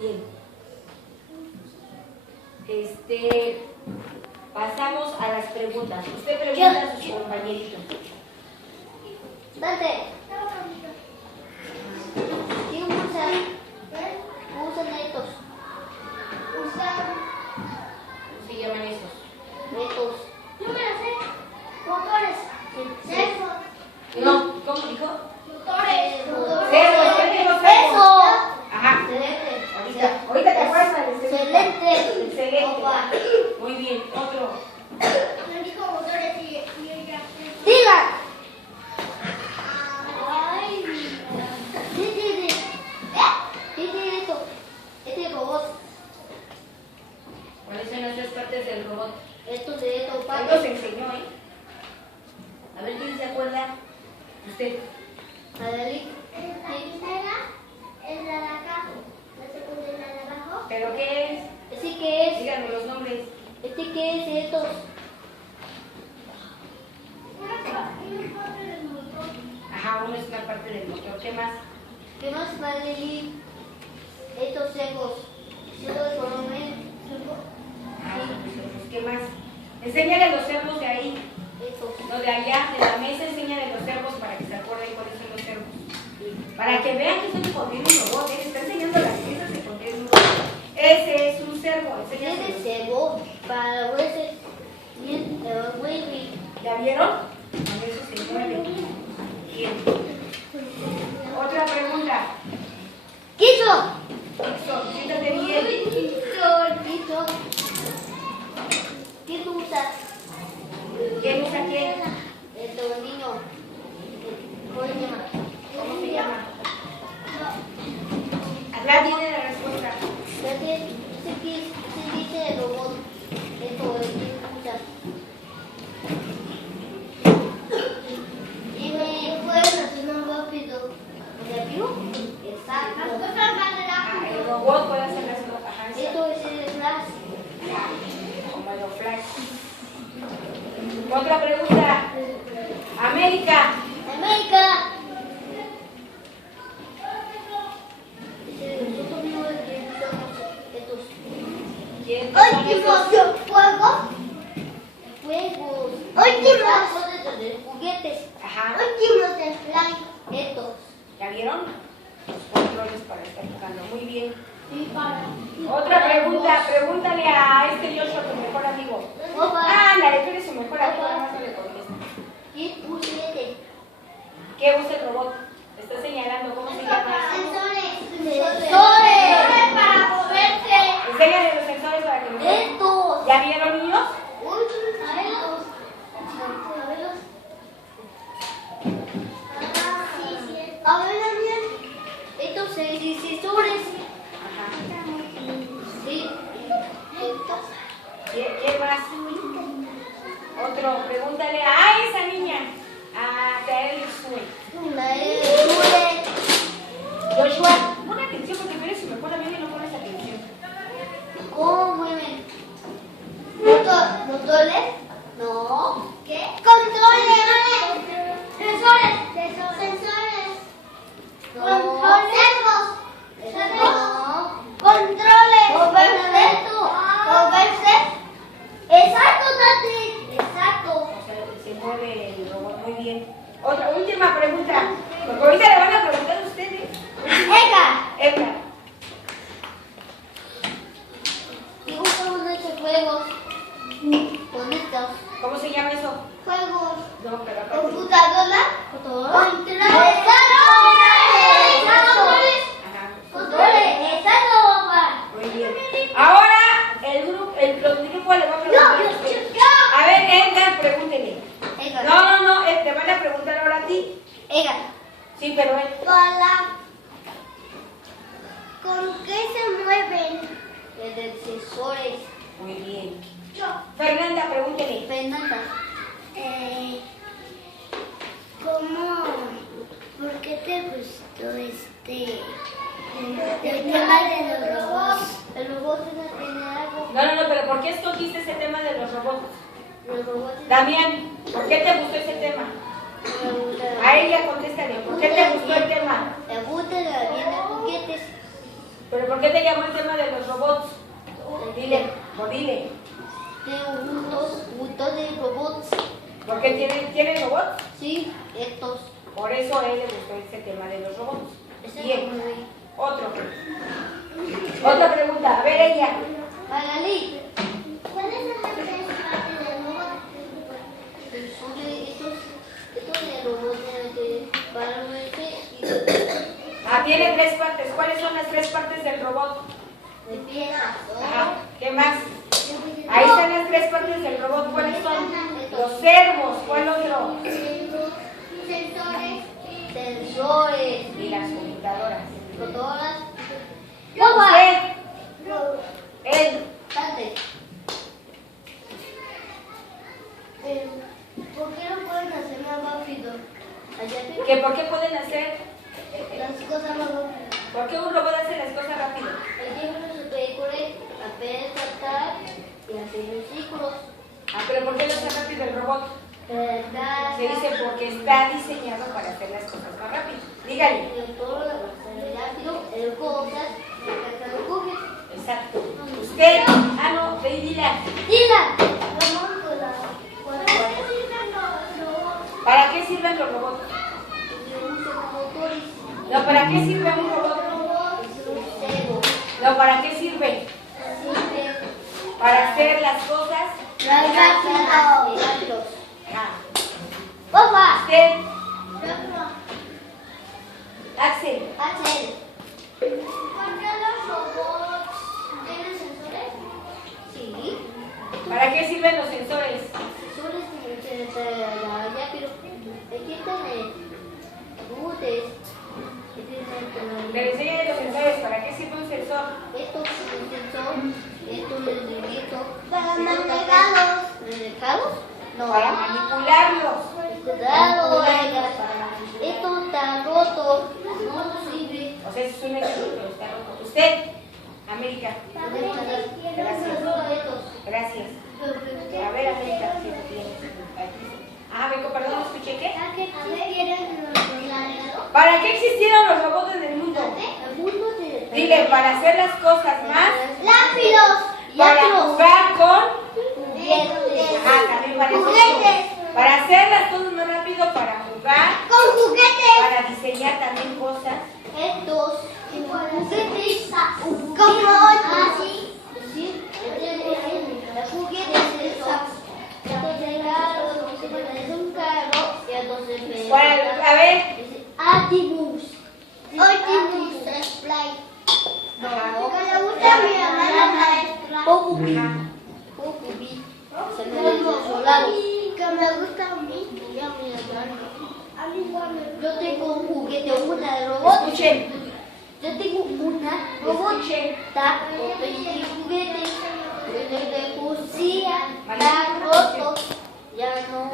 Bien. Pasamos a las preguntas. Usted pregunta a sus compañeritos. Dante. ¿Qué usan? Usan estos. ¿Cómo se llaman esos? Estos. Yo me la sé. Motores. Cerros. No, ¿cómo dijo? Motores. Cerros, ¿qué dijo cerros? Eso. Ajá. Excelente. Ahorita te acuerdas. Excelente. Excelente. Opa. Muy bien. Otro. Me dijo motores y ella. Diga. Ay, Sí. Este esto. Este robot. ¿Cuáles son las tres partes del robot? Esto de estos Él partes. nos enseñó, ¿eh? A ver quién se acuerda. Usted. Adelí. la primera es la de acá, la segunda es la de abajo. ¿Pero qué es? ¿Este qué es? Díganme los nombres. ¿Este qué es estos? Una parte del motor. Ajá, uno es una parte del motor. ¿Qué más? ¿Qué más va a decir? Estos cerros. Cerros de Colombia. Ah, los cerros. ¿Qué más? Enséñale los cerros de ahí. Estos. Lo de allá, de la mesa, enséñale los cerros para que se acuerden cuáles son los cerros. Para que vean que es un contiene un robot. Está enseñando las piezas de contiene un robot. Ese es un cerro. Tiene Enséñaselo. cerro para verse bien, wavy. ¿Ya vieron? A ver, eso se mueve. Bien. Otra pregunta. ¡Quiso! Dixon, siéntate bien. ¡Quiso! ¿Qué tú usas? ¿Quién usa quién? El niño. ¿Cómo se llama? ¿Cómo se llama? Acá tiene la respuesta. Se dice el robot. Esto es que usas. Y me puedes hacer un rápido. ¿Rápido? Exacto. Las cosas van de Ah, la el robot puede hacer las cosas. Ajá, sí. Esto es el flash. Como el flash. Otra pregunta. América. América. Nosotros mismos utilizamos estos ¿Quién son esos? fuego. juegos. Últimos. De juguetes. Ajá. Últimos de fly. Estos. ¿Ya vieron? Los controles para estar jugando. Muy bien. Y para. Otra pregunta. Pregúntale a este Joshua, tu mejor amigo. Opa. Ándale, tú eres su mejor amigo. Nada más no le contesta. Y juguete. ¿Qué usa el robot? Está señalando. ¿Cómo se llama? Sensores. Sensores. Para moverse. Enséñale los sensores para que lo vean. Estos. ¿Ya vieron, niños? A verlos. A ver, bien. Estos sensores. Ajá. Sí. Estos. ¿Quién más? Otro. Pregúntale a esa niña. A Tael Sue. Joshua, pon atención porque tú eres su mejor amigo y no pones atención. ¿Cómo mueven? ¿Motores? No. ¿Qué? Controles. Sensores. Sensores. No. Controles. No. Controles. Moverse. Moverse. Exacto, Tati. Exacto. O sea, se mueve el robot muy bien. Otra, última pregunta. Porque ahorita le van a preguntar a ustedes. Edgar. Me gustan uno de estos juegos. Con estos. ¿Cómo se llama eso? Juegos. No, pero aparte. Computadora. Controles. Controles. Ajá. Controles. Exacto, papá. Muy bien. Ahora los grupos le van a preguntar a ustedes. A ver, Edgar, pregúntele. No, te van a preguntar ahora a ti. Sí, pero él. ¿Con qué se mueven? De sensores. Muy bien. Yo. Fernanda, pregúntele. Fernanda. ¿Cómo? ¿Por qué te gustó el tema de los robots? El robot tiene algo. No, pero ¿por qué escogiste ese tema de los robots? Los robots. Damián, ¿por qué te gustó ese tema? Me gusta. A ella contéstale, ¿por qué te gustó el tema? Me gusta la bien de juguetes. ¿Pero por qué te llamó el tema de los robots? Dile, dile. Tengo gustos de robots. ¿Por qué tiene robots? Sí, estos. Por eso a él le gustó ese tema de los robots. Ese Bien, no me- otro. Otra pregunta. A ver, ella. Magali, ¿Cuáles son las tres partes del robot? son de estos de robots para moverse y Ah, tiene tres partes. ¿Cuáles son las tres partes del robot? de piezas. Ajá. ¿Qué más? Ahí están las tres partes del robot. ¿Cuáles son? Los servos. ¿Cuál otro? Sensores. Sensores, Y las computadoras. rotoras. Usted. Él. Date. ¿Por qué no pueden hacer más rápido? Allá ¿Que ¿Por qué pueden hacer? Las cosas más rápido. ¿Por qué un robot hace las cosas rápido? el tiempo se puede correr, apenas saltar y hacer los círculos. Ah, pero ¿por qué lo hace rápido el robot? ¿Verdad? Se dice porque está diseñado para hacer las cosas más rápido. Dígale. Todo lo rápido, el cosas, la casa lo coge. Exacto. Usted. Ah, no, ve y dile. ¡Dila! ¿Para qué sirven los robots? No, ¿para qué sirve un robot? No, ¿para qué sirve? Para hacer las cosas. Ah. ¡Papá! Usted. Axel. ¿Por qué los robots tienen sensores? Sí. ¿Para qué sirven los sensores? Sensores ya, pero aquí tiene luces. Le enseñan los sensores. ¿Para qué sirve un sensor? Esto es un sensor, esto es el dedito. Para Esto manejarlos. ¿Manejados? No. Para manipularlos. Cuidado, esto está roto, no sirve. O sea, es un ejemplo. Está roto. Usted. América. Gracias. Gracias. A ver, América. Si lo tienes. Ah, Beco, perdón, no escuché qué. ¿Para qué existieron los robots en el mundo? El mundo de... Dile, para hacer las cosas más. Lápidos. Para jugar con. Juguetes. Ah, también para eso. Juguetes. Para hacer las cosas más rápido, para jugar, Con juguetes. para diseñar también cosas. Estos Juguetes. Como así. sí, los juguetes estos regalos, es un carro y entonces A ver, Atibus. Optimus Flight. No, Que le gusta a mi hermana maestra. Pocubi. Ajá. Pocubi. Se me dio solado. Que me gusta a mí. Y a mi hermano. A mí igual me Yo tengo un juguete, una de robot. escuchen. Yo tengo una Escuchen. robota, y juguete, de poesía, está roto, ya no.